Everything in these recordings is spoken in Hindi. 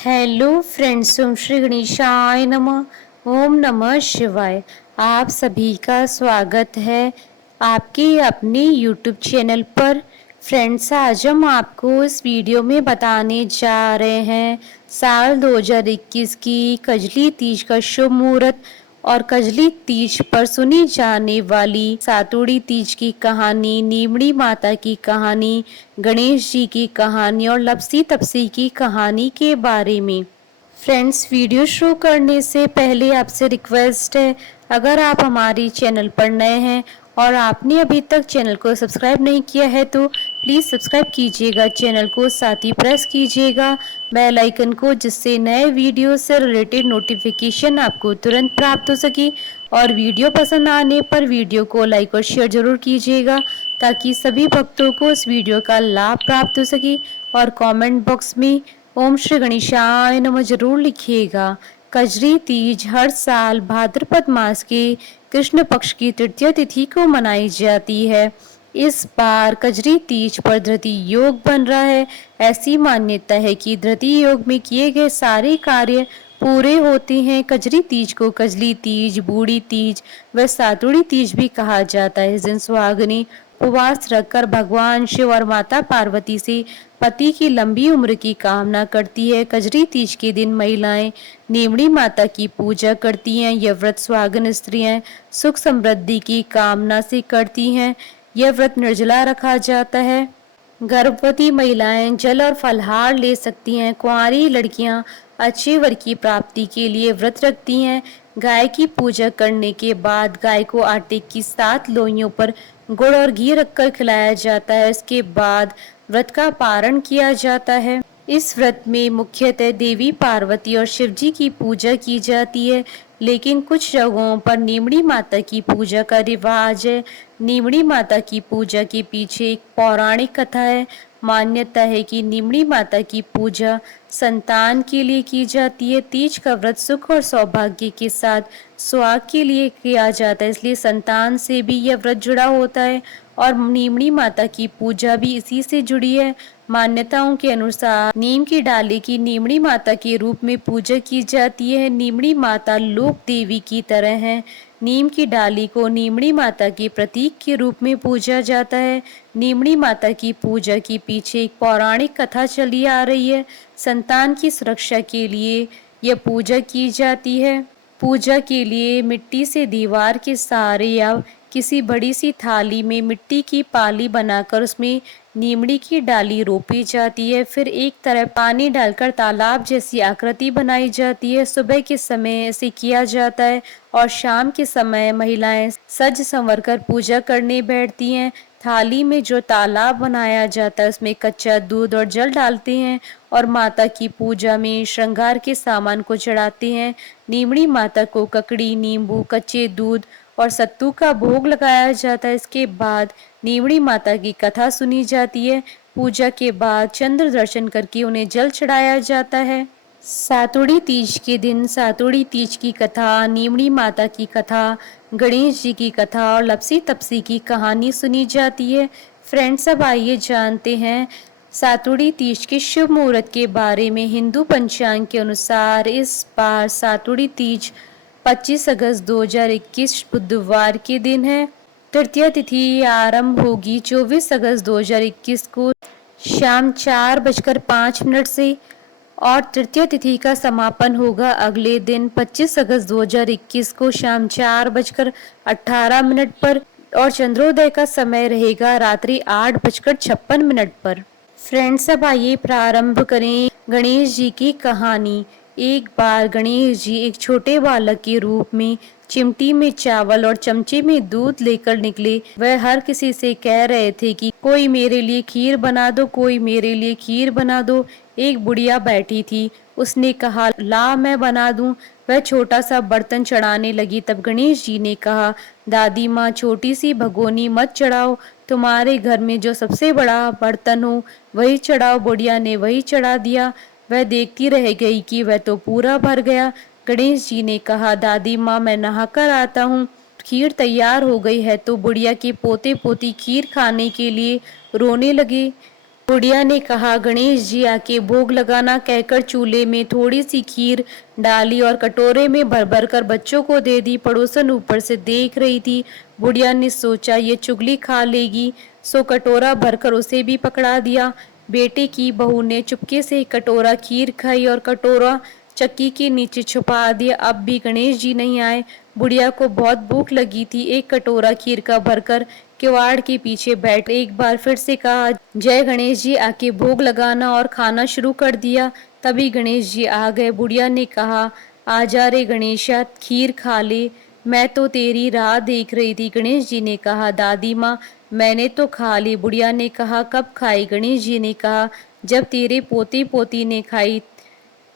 हेलो फ्रेंड्स, ओम श्री गणेशाय नमः। ओम नमः शिवाय। आप सभी का स्वागत है आपके अपने यूट्यूब चैनल पर। फ्रेंड्स, आज हम आपको इस वीडियो में बताने जा रहे हैं साल 2021 की कजली तीज का शुभ मुहूर्त और कजली तीज पर सुनी जाने वाली सातुड़ी तीज की कहानी, नीमड़ी माता की कहानी, गणेश जी की कहानी और लपसी तपसी की कहानी के बारे में। फ्रेंड्स, वीडियो शुरू करने से पहले आपसे रिक्वेस्ट है, अगर आप हमारी चैनल पर नए हैं और आपने अभी तक चैनल को सब्सक्राइब नहीं किया है तो प्लीज़ सब्सक्राइब कीजिएगा चैनल को, साथ ही प्रेस कीजिएगा बेल आइकन को, जिससे नए वीडियो से रिलेटेड नोटिफिकेशन आपको तुरंत प्राप्त हो सके। और वीडियो पसंद आने पर वीडियो को लाइक और शेयर जरूर कीजिएगा ताकि सभी भक्तों को इस वीडियो का लाभ प्राप्त हो सके। और कमेंट बॉक्स में ओम श्री गणेशाय नमः जरूर लिखिएगा। कजरी तीज हर साल भाद्रपद मास के कृष्ण पक्ष की तृतीय तिथि को मनाई जाती है। इस बार कजरी तीज पर धृति योग बन रहा है। ऐसी मान्यता है कि धृति योग में किए गए सारे कार्य पूरे होते हैं। कजरी तीज को कजली तीज, बूढ़ी तीज व सातुड़ी तीज भी कहा जाता है। इस दिन सुहागिनी उपवास रखकर भगवान शिव और माता पार्वती से पति की लंबी उम्र की कामना करती है। कजरी तीज के दिन महिलाएं नीमड़ी माता की पूजा करती हैं। यह व्रत सुहागन स्त्रियां सुख समृद्धि की कामना से करती हैं। यह व्रत निर्जला रखा जाता है। गर्भवती महिलाएं जल और फलहार ले सकती हैं। कुंवारी लड़कियां अच्छे वर की प्राप्ति के लिए व्रत रखती हैं। गाय की पूजा करने के बाद गाय को आटे की 7 लोइयों पर गुड़ और घी रखकर खिलाया जाता है। इसके बाद व्रत का पारण किया जाता है। इस व्रत में मुख्यतः देवी पार्वती और शिव जी की पूजा की जाती है, लेकिन कुछ जगहों पर नीमड़ी माता की पूजा का रिवाज है। नीमड़ी माता की पूजा के पीछे एक पौराणिक कथा है। मान्यता है कि नीमड़ी माता की पूजा संतान के लिए की जाती है। तीज का व्रत सुख और सौभाग्य के साथ सुहाग के लिए किया जाता है, इसलिए संतान से भी यह व्रत जुड़ा होता है और नीमड़ी माता की पूजा भी इसी से जुड़ी है। मान्यताओं के अनुसार नीम की डाली की नीमड़ी माता के रूप में पूजा की जाती है। नीमड़ी माता लोक देवी की तरह है। नीम की डाली को नीमड़ी माता के प्रतीक के रूप में पूजा जाता है। नीमड़ी माता की पूजा के पीछे एक पौराणिक कथा चली आ रही है। संतान की सुरक्षा के लिए यह पूजा की जाती है। पूजा के लिए मिट्टी से दीवार के सहारे या किसी बड़ी सी थाली में मिट्टी की पाली बनाकर उसमें नीमड़ी की डाली रोपी जाती है। फिर एक तरफ पानी डालकर तालाब जैसी आकृति बनाई जाती है। सुबह के समय ऐसे किया जाता है और शाम के समय महिलाएं सज संवर कर पूजा करने बैठती हैं। थाली में जो तालाब बनाया जाता है उसमें कच्चा दूध और जल डालते हैं और माता की पूजा में श्रृंगार के सामान को चढ़ाते हैं। नीमड़ी माता को ककड़ी, नींबू, कच्चे दूध और सत्तू का भोग लगाया जाता है। इसके बाद नीमड़ी माता की कथा सुनी जाती है। पूजा के बाद चंद्र दर्शन करके उन्हें जल चढ़ाया जाता है। सातुड़ी तीज के दिन सातुड़ी तीज की कथा, नीमड़ी माता की कथा, गणेश जी की कथा और लपसी तपसी की कहानी सुनी जाती है। फ्रेंड्स, अब आइए जानते हैं सातुड़ी तीज के शुभ मुहूर्त के बारे में। हिंदू पंचांग के अनुसार इस बार सातुड़ी तीज 25 अगस्त 2021 बुधवार के दिन है। तृतीय तिथि आरंभ होगी 24 अगस्त 2021 को शाम 4:05 से और तृतीय तिथि का समापन होगा अगले दिन 25 अगस्त 2021 को शाम 4:18 पर और चंद्रोदय का समय रहेगा रात्रि 8:56 पर। फ्रेंड्स, अब आइए प्रारंभ करें गणेश जी की कहानी। एक बार गणेश जी एक छोटे बालक के रूप में चिमटी में चावल और चमचे में दूध लेकर निकले। वह हर किसी से कह रहे थे कि कोई मेरे लिए खीर बना दो, कोई मेरे लिए खीर बना दो। एक बुढ़िया बैठी थी, उसने कहा ला मैं बना दूं। वह छोटा सा बर्तन चढ़ाने लगी, तब गणेश जी ने कहा दादी माँ छोटी सी भगोनी मत चढ़ाओ, तुम्हारे घर में जो सबसे बड़ा बर्तन हो वही चढ़ाओ। बुढ़िया ने वही चढ़ा दिया। वह देखती रह गई कि वह तो पूरा भर गया। गणेश जी ने कहा दादी माँ मैं नहाकर आता हूँ। खीर तैयार हो गई है तो बुढ़िया के पोते पोती खीर खाने के लिए रोने लगे। बुढ़िया ने कहा, गणेश जी आके भोग लगाना कहकर चूल्हे में थोड़ी सी खीर डाली और कटोरे में भर भर कर बच्चों को दे दी। पड़ोसन ऊपर से देख रही थी। बुढ़िया ने सोचा ये चुगली खा लेगी, सो कटोरा भरकर उसे भी पकड़ा दिया। बेटे की बहू ने चुपके से कटोरा खीर खाई और कटोरा चक्की के नीचे छुपा दिया। अब भी गणेश जी नहीं आए। बुढ़िया को बहुत भूख लगी थी। एक कटोरा खीर का भरकर किवाड़ के पीछे बैठ एक बार फिर से कहा, जय गणेश जी आके भोग लगाना, और खाना शुरू कर दिया। तभी गणेश जी आ गए। बुढ़िया ने कहा, आजा रे गणेशा, खीर खा ले, मैं तो तेरी राह देख रही थी। गणेश जी ने कहा, दादी माँ मैंने तो खा ली। बुढ़िया ने कहा, कब खाई? गणेश जी ने कहा, जब तेरे पोते पोती ने खाई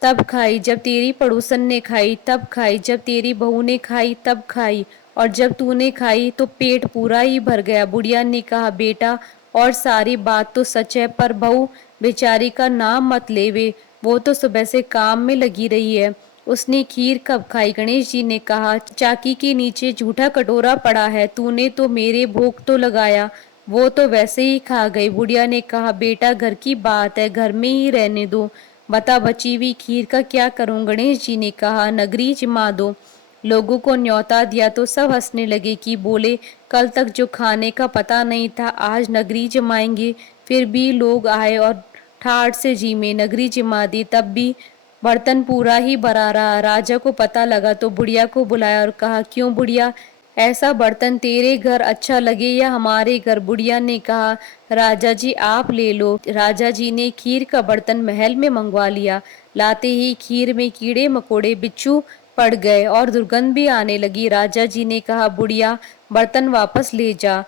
तब खाई, जब तेरी पड़ोसन ने खाई तब खाई, जब तेरी बहू ने खाई तब खाई, और जब तूने खाई तो पेट पूरा ही भर गया। बुढ़िया ने कहा, बेटा और सारी बात तो सच है, पर बहू बेचारी का नाम मत लेवे, वो तो सुबह से काम में लगी रही है। उसने खीर कब खाई? गणेश जी ने कहा, चाकी के नीचे झूठा कटोरा पड़ा है, तूने तो मेरे भोग तो लगाया, वो तो वैसे ही खा गई। बुढ़िया ने कहा, बेटा घर की बात है, घर में ही रहने दो, बता बची हुई खीर का क्या करूं? गणेश जी ने कहा, नगरी जमा दो। लोगों को न्योता दिया तो सब हंसने लगे कि बोले, कल तक जो खाने का पता नहीं था आज नगरी जमाएंगे। फिर भी लोग आए और ठाठ से जी में नगरी जमा दी। तब भी बर्तन पूरा ही भरा रहा। राजा को पता लगा तो बुढ़िया को बुलाया और कहा, क्यों बुढ़िया, ऐसा बर्तन तेरे घर अच्छा लगे या हमारे घर? बुढ़िया ने कहा, राजा जी आप ले लो। राजा जी ने खीर का बर्तन महल में मंगवा लिया। लाते ही खीर में कीड़े मकोड़े बिच्छू पड़ गए और दुर्गंध भी आने लगी। राजा जी ने कहा, बुढ़िया बर्तन वापस ले जा,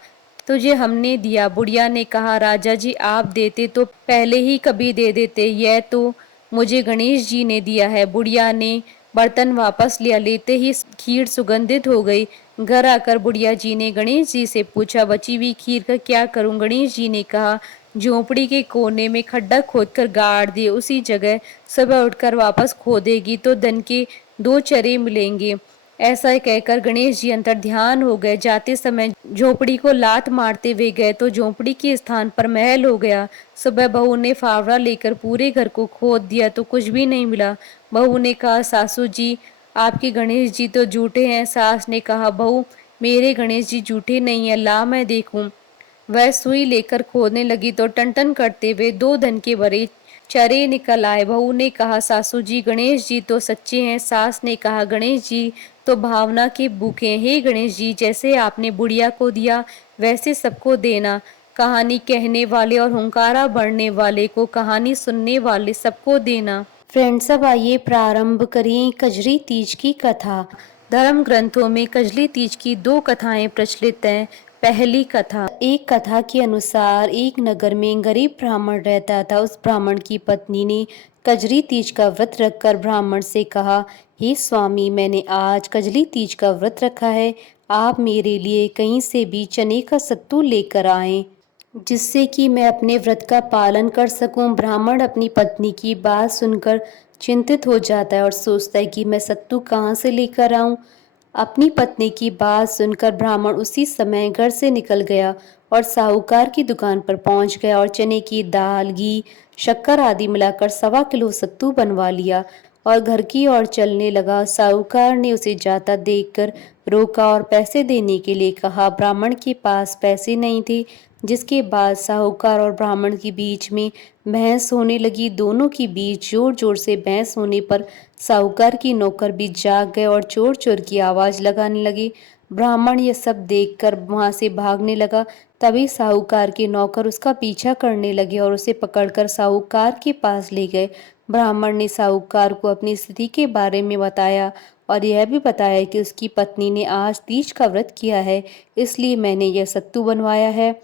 तुझे हमने दिया। बुढ़िया ने कहा, राजा जी आप देते तो पहले ही कभी दे देते, यह तो मुझे गणेश जी ने दिया है। बुढ़िया ने बर्तन वापस लिया। लेते ही खीर सुगंधित हो गई। घर आकर बुढ़िया जी ने गणेश जी से पूछा, बची हुई खीर का क्या करूं? गणेश जी ने कहा, झोपड़ी के कोने में खड्डा खोदकर गाड़ दिए, उसी जगह सुबह उठकर वापस खोदेगी तो धन के 2 चरे मिलेंगे। ऐसा कहकर गणेश जी अंतर ध्यान हो गए। जाते समय झोपड़ी को लात मारते हुए गए तो झोपड़ी के स्थान पर महल हो गया। सुबह बहू ने फावड़ा लेकर पूरे घर को खोद दिया तो कुछ भी नहीं मिला। बहू ने कहा, सासू जी आपके गणेश जी तो झूठे हैं। सास ने कहा, बहू मेरे गणेश जी झूठे नहीं है, ला मैं देखूं। वह सुई लेकर खोदने लगी तो टन टन करते हुए 2 धन के भरे चरे निकल आए। बहू ने कहा, सासू जी गणेश जी तो सच्चे हैं। सास ने कहा, गणेश जी तो भावना के भूखे हैं। हे गणेश जी, जैसे आपने बुढ़िया को दिया वैसे सबको देना। कहानी कहने वाले और हुंकारा भरने वाले को कहानी सुनने वाले सबको देना। फ्रेंड्स, अब आइए प्रारंभ करें कजरी तीज की कथा। धर्म ग्रंथों में कजली तीज की 2 कथाएं प्रचलित हैं। पहली कथा, एक कथा के अनुसार एक नगर में गरीब ब्राह्मण रहता था। उस ब्राह्मण की पत्नी ने कजरी तीज का व्रत रखकर ब्राह्मण से कहा, हे स्वामी, मैंने आज कजली तीज का व्रत रखा है, आप मेरे लिए कहीं से भी चने का सत्तू लेकर आएं, जिससे कि मैं अपने व्रत का पालन कर सकूं। ब्राह्मण अपनी पत्नी की बात सुनकर चिंतित हो जाता है और सोचता है कि मैं सत्तू कहाँ से लेकर आऊं। अपनी पत्नी की बात सुनकर ब्राह्मण उसी समय घर से निकल गया और साहूकार की दुकान पर पहुंच गया और चने की दाल, घी, शक्कर आदि मिलाकर 1.25 किलो सत्तू बनवा लिया और घर की ओर चलने लगा। साहूकार ने उसे जाता देखकर रोका और पैसे देने के लिए कहा। ब्राह्मण के पास पैसे नहीं थे, जिसके बाद साहूकार और ब्राह्मण के बीच में बहस होने लगी। दोनों के बीच जोर जोर से बहस होने पर साहूकार की नौकर भी जाग गए और चोर चोर की आवाज लगाने लगे। ब्राह्मण यह सब देखकर वहां से भागने लगा। तभी साहूकार के नौकर उसका पीछा करने लगे और उसे पकड़कर साहूकार के पास ले गए। ब्राह्मण ने साहूकार को अपनी स्थिति के बारे में बताया और यह भी बताया कि उसकी पत्नी ने आज तीज का व्रत किया है, इसलिए मैंने यह सत्तू बनवाया है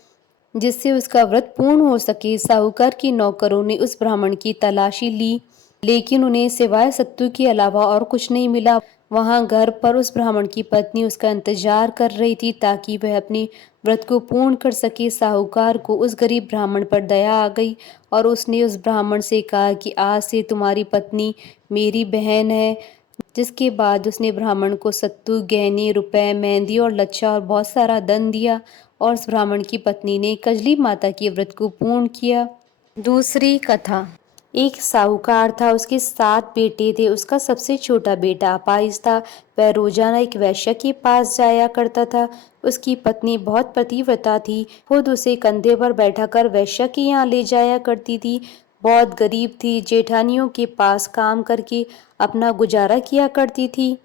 जिससे उसका व्रत पूर्ण हो सके। साहूकार के नौकरों ने उस ब्राह्मण की तलाशी ली, लेकिन उन्हें सिवाय सत्तू के अलावा और कुछ नहीं मिला। वहां घर पर उस ब्राह्मण की पत्नी उसका इंतजार कर रही थी ताकि वह अपने व्रत को पूर्ण कर सके। साहूकार को उस गरीब ब्राह्मण पर दया आ गई और उसने उस ब्राह्मण से कहा कि आज से तुम्हारी पत्नी मेरी बहन है। जिसके बाद उसने ब्राह्मण को सत्तू, गहने, रुपए, मेहंदी और लच्छा और बहुत सारा धन दिया और उस ब्राह्मण की पत्नी ने कजली माता के व्रत को पूर्ण किया। दूसरी कथा। एक साहूकार था, उसके 7 बेटे थे। उसका सबसे छोटा बेटा अपाहिज था। वह रोजाना एक वेश्या के पास जाया करता था। उसकी पत्नी बहुत पतिव्रता थी, खुद उसे कंधे पर बैठाकर वेश्या के यहाँ ले जाया करती थी। बहुत गरीब थी, जेठानियों के पास काम करके अपना गुजारा किया करती थी।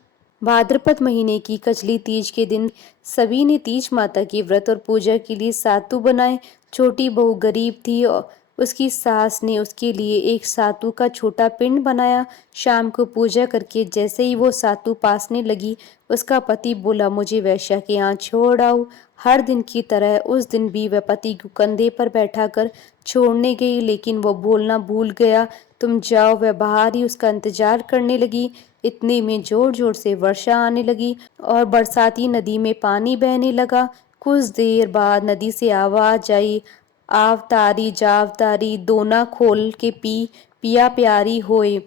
भाद्रपद महीने की कजली तीज के दिन सभी ने तीज माता के व्रत और पूजा के लिए सातु बनाए। छोटी बहू गरीब थी और उसकी सास ने उसके लिए एक सातु का छोटा पिंड बनाया। शाम को पूजा करके जैसे ही वो सातु पासने लगी, उसका पति बोला, मुझे वैश्या के यहाँ छोड़ आओ। हर दिन की तरह उस दिन भी वह पति को कंधे पर बैठाकर छोड़ने गई, लेकिन वो बोलना भूल गया। तुम जाओ। वह बाहर ही उसका इंतजार करने लगी। इतने में जोर जोर से वर्षा आने लगी और बरसाती नदी में पानी बहने लगा। कुछ देर बाद नदी से आवाज आई, आव तारी जाव तारी, दोना खोल के पी, पिया प्यारी होए।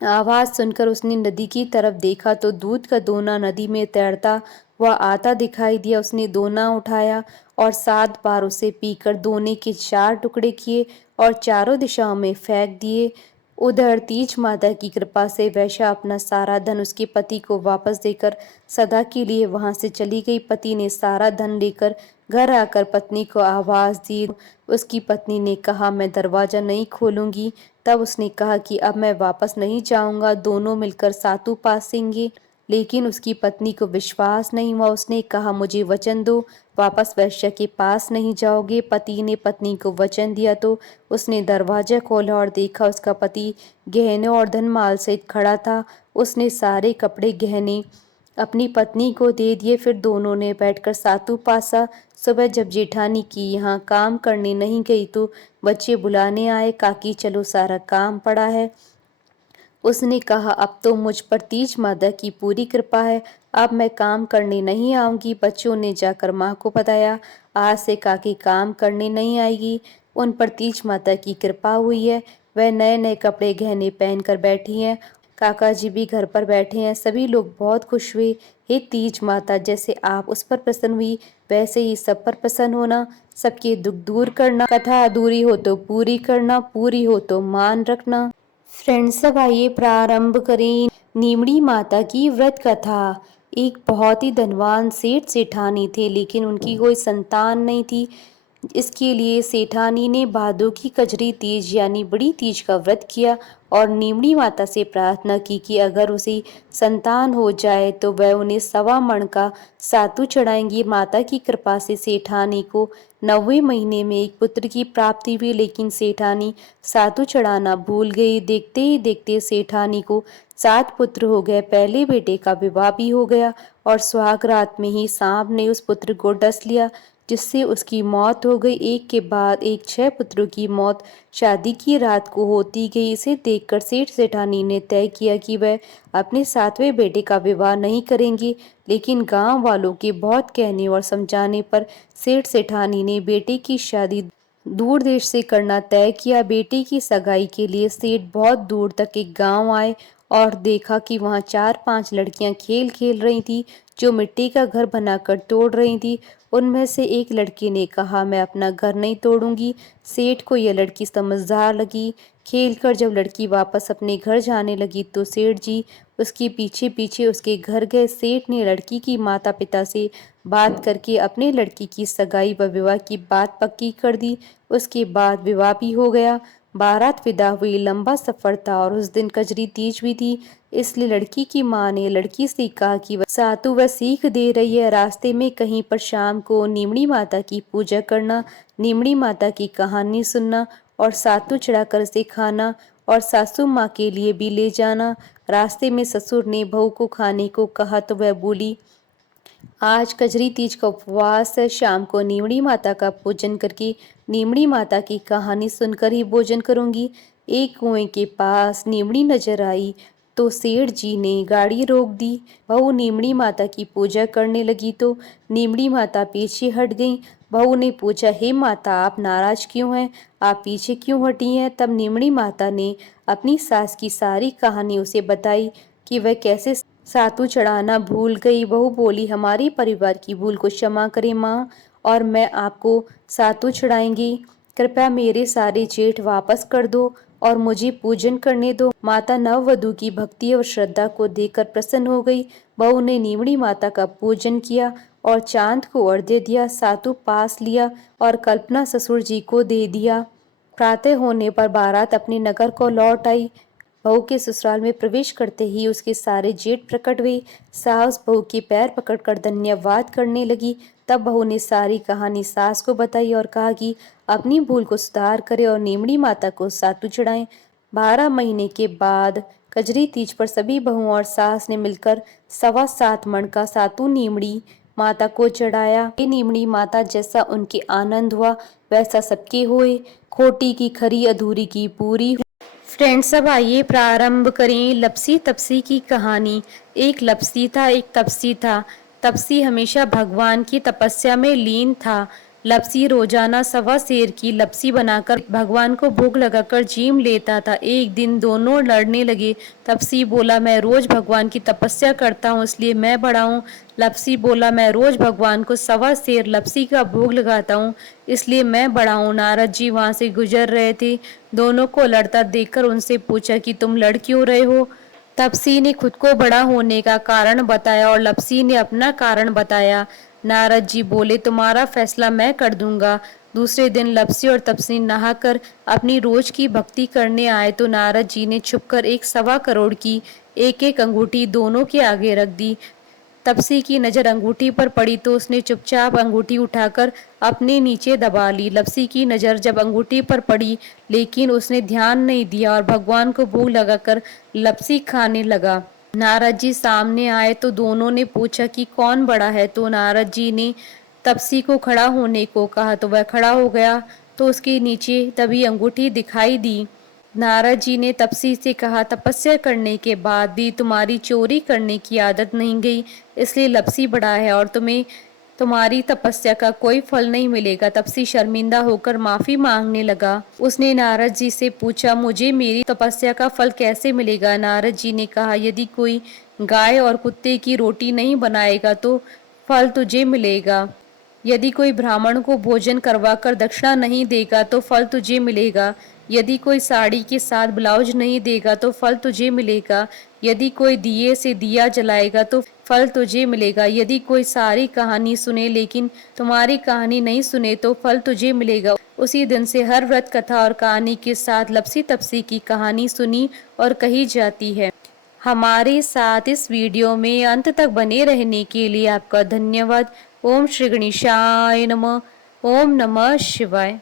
आवाज सुनकर उसने नदी की तरफ देखा तो दूध का दोना नदी में तैरता हुआ आता दिखाई दिया। उसने दोना उठाया और 7 बार उसे पीकर दोने के 4 टुकड़े किए और चारों दिशाओं में फेंक दिए। उधर तीज माता की कृपा से वैश्या अपना सारा धन उसके पति को वापस देकर सदा के लिए वहां से चली गई। पति ने सारा धन लेकर घर आकर पत्नी को आवाज दी। उसकी पत्नी ने कहा, मैं दरवाजा नहीं खोलूंगी। तब उसने कहा कि अब मैं वापस नहीं जाऊंगा, दोनों मिलकर सातु पासेंगे। लेकिन उसकी पत्नी को विश्वास नहीं हुआ। उसने कहा, मुझे वचन दो, वापस वैश्या के पास नहीं जाओगे। पति ने पत्नी को वचन दिया तो उसने दरवाजा खोला और देखा उसका पति गहने और धनमाल सहित खड़ा था। उसने सारे कपड़े गहने अपनी पत्नी को दे दिए। फिर दोनों ने बैठकर सातु पासा। सुबह जब जेठानी की यहाँ काम करने नहीं गई तो बच्चे बुलाने आए, काकी चलो सारा काम पड़ा है। उसने कहा, अब तो मुझ पर तीज माता की पूरी कृपा है, अब मैं काम करने नहीं आऊंगी। बच्चों ने जाकर माँ को बताया, आज से काकी काम करने नहीं आएगी, उन पर तीज माता की कृपा हुई है। वह नए नए कपड़े गहने पहनकर बैठी हैं। काका जी भी घर पर बैठे हैं। सभी लोग बहुत खुश हुए। हे तीज माता, जैसे आप उस पर प्रसन्न हुई वैसे ही सब पर प्रसन्न होना, सबके दुख दूर करना, कथा अधूरी हो तो पूरी करना, पूरी हो तो मान रखना। फ्रेंड्स, अब आइए प्रारंभ करें नीमड़ी माता की व्रत कथा। एक बहुत ही धनवान सेठ सेठानी थे, लेकिन उनकी कोई संतान नहीं थी। इसके लिए सेठानी ने भादों की कजरी तीज यानी बड़ी तीज का व्रत किया और नीमड़ी माता से प्रार्थना की कि अगर उसे संतान हो जाए तो वह उन्हें 1.25 मण का सातु चढ़ाएंगी। माता की कृपा से सेठानी को 9वें महीने में एक पुत्र की प्राप्ति हुई, लेकिन सेठानी सातु चढ़ाना भूल गई। देखते ही देखते सेठानी को 7 पुत्र हो गए। पहले बेटे का विवाह भी हो गया और सुहाग रात में ही सांप ने उस पुत्र को डस लिया, जिससे उसकी मौत हो गई। एक के बाद एक 6 पुत्रों की मौत शादी की रात को होती गई। इसे देखकर सेठ सेठानी ने तय किया कि वह अपने 7वें बेटे का विवाह नहीं करेंगे, लेकिन गांव वालों के बहुत कहने और समझाने पर सेठ सेठानी ने बेटे की शादी दूर देश से करना तय किया। बेटे की सगाई के लिए सेठ बहुत दूर तक एक गांव आए और देखा कि वहां 4-5 लड़कियां खेल खेल रही थी, जो मिट्टी का घर बनाकर तोड़ रही थी। उनमें से एक लड़की ने कहा, मैं अपना घर नहीं तोड़ूंगी। सेठ को यह लड़की समझदार लगी। खेलकर जब लड़की वापस अपने घर जाने लगी तो सेठ जी उसके पीछे पीछे उसके घर गए। सेठ ने लड़की की माता पिता से बात करके अपने लड़की की सगाई व विवाह की बात पक्की कर दी। उसके बाद विवाह भी हो गया। बारात विदा हुई। लंबा सफर था और उस दिन कजरी तीज भी थी, इसलिए लड़की की माँ ने लड़की से कहा कि वह सातु वह सीख दे रही है, रास्ते में कहीं पर शाम को नीमड़ी माता की पूजा करना, नीमड़ी माता की कहानी सुनना और सातु चढ़ाकर उसे खाना और सासू माँ के लिए भी ले जाना। रास्ते में ससुर ने बहू को खाने को कहा तो वह बोली, आज कजरी तीज का उपवास है, शाम को नीमड़ी माता का पूजन करके नीमड़ी माता की कहानी सुनकर ही भोजन करूंगी। एक कुएं के पास नीमड़ी नजर आई तो सेठ जी ने गाड़ी रोक दी। बहू नीमड़ी माता की पूजा करने लगी तो नीमड़ी माता पीछे हट गई। बहू ने पूछा, हे माता, आप नाराज क्यों हैं, आप पीछे क्यों हटी हैं? तब नीमड़ी माता ने अपनी सास की सारी कहानी उसे बताई कि वह कैसे सातु चढ़ाना भूल गई। बहू बोली, हमारे परिवार की भूल को क्षमा करें माँ, और मैं आपको सातु चढ़ाएंगी। कृपया मेरे सारे जेठ वापस कर दो और मुझे पूजन करने दो। माता नववधू की भक्ति और श्रद्धा को देखकर प्रसन्न हो गई। बहू ने नीमड़ी माता का पूजन किया और चांद को अर्घ्य दिया, सातु पास लिया और कल्पना ससुर जी को दे दिया। प्रातः होने पर बारात अपने नगर को लौट आई। बहू के ससुराल में प्रवेश करते ही उसके सारे जेठ प्रकट हुए। सास बहू के पैर पकड़कर धन्यवाद करने लगी। तब बहू ने सारी कहानी सास को बताई और कहा कि अपनी भूल को सुधार करे और नीमड़ी माता को सातु चढ़ाएं। 12 महीने के बाद कजरी तीज पर सभी बहुओं और सास ने मिलकर 7.25 मण का सातु नीमड़ी माता को चढ़ाया। ये नीमड़ी माता जैसा उनके आनंद हुआ वैसा सबके हुए। खोटी की खरी, अधूरी की पूरी। फ्रेंड्स, अब आइए प्रारंभ करें लपसी तपसी की कहानी। एक लपसी था, एक तपसी था। तपसी हमेशा भगवान की तपस्या में लीन था। लपसी रोजाना 1.25 सेर की लपसी बनाकर भगवान को भोग लगाकर जीम लेता था। एक दिन दोनों लड़ने लगे। तपसी बोला, मैं रोज भगवान की तपस्या करता हूँ इसलिए मैं बड़ा हूँ। लपसी बोला, मैं रोज भगवान को 1.25 सेर लपसी का भोग लगाता हूँ इसलिए मैं बड़ा हूँ। नारद जी वहां से गुजर रहे थे। दोनों को लड़ता देखकर उनसे पूछा कि तुम लड़ क्यों रहे हो। तपसी ने खुद को बड़ा होने का कारण बताया और लपसी ने अपना कारण बताया। नारद जी बोले, तुम्हारा फैसला मैं कर दूंगा। दूसरे दिन लपसी और तपसी नहाकर अपनी रोज की भक्ति करने आए तो नारद जी ने छुपकर 1.25 करोड़ की एक अंगूठी दोनों के आगे रख दी। तपसी की नजर अंगूठी पर पड़ी तो उसने चुपचाप अंगूठी उठाकर अपने नीचे दबा ली। लपसी की नजर जब अंगूठी पर पड़ी लेकिन उसने ध्यान नहीं दिया और भगवान को भोग लगाकर लपसी खाने लगा। नारद जी सामने आए तो दोनों ने पूछा कि कौन बड़ा है, तो नारद जी ने तपसी को खड़ा होने को कहा तो वह खड़ा हो गया तो उसके नीचे तभी अंगूठी दिखाई दी। नारद जी ने तपसी से कहा, तपस्या करने के बाद भी तुम्हारी चोरी करने की आदत नहीं गई, इसलिए लपसी बड़ा है और तुम्हें तुम्हारी तपस्या का कोई फल नहीं मिलेगा। तपसी शर्मिंदा होकर माफी मांगने लगा। उसने नारद जी से पूछा, मुझे मेरी तपस्या का फल कैसे मिलेगा। नारद जी ने कहा, यदि कोई गाय और कुत्ते की रोटी नहीं बनाएगा तो फल तुझे मिलेगा। यदि कोई ब्राह्मण को भोजन करवाकर दक्षिणा नहीं देगा तो फल तुझे मिलेगा। यदि कोई साड़ी के साथ ब्लाउज नहीं देगा तो फल तुझे मिलेगा। यदि कोई दिए से दिया जलाएगा तो फल तुझे मिलेगा। यदि कोई सारी कहानी सुने लेकिन तुम्हारी कहानी नहीं सुने तो फल तुझे मिलेगा। उसी दिन से हर व्रत कथा और कहानी के साथ लपसी तपसी की कहानी सुनी और कही जाती है। हमारे साथ इस वीडियो में अंत तक बने रहने के लिए आपका धन्यवाद। ओम श्री गणेशाय नमः। ओम नमः शिवाय।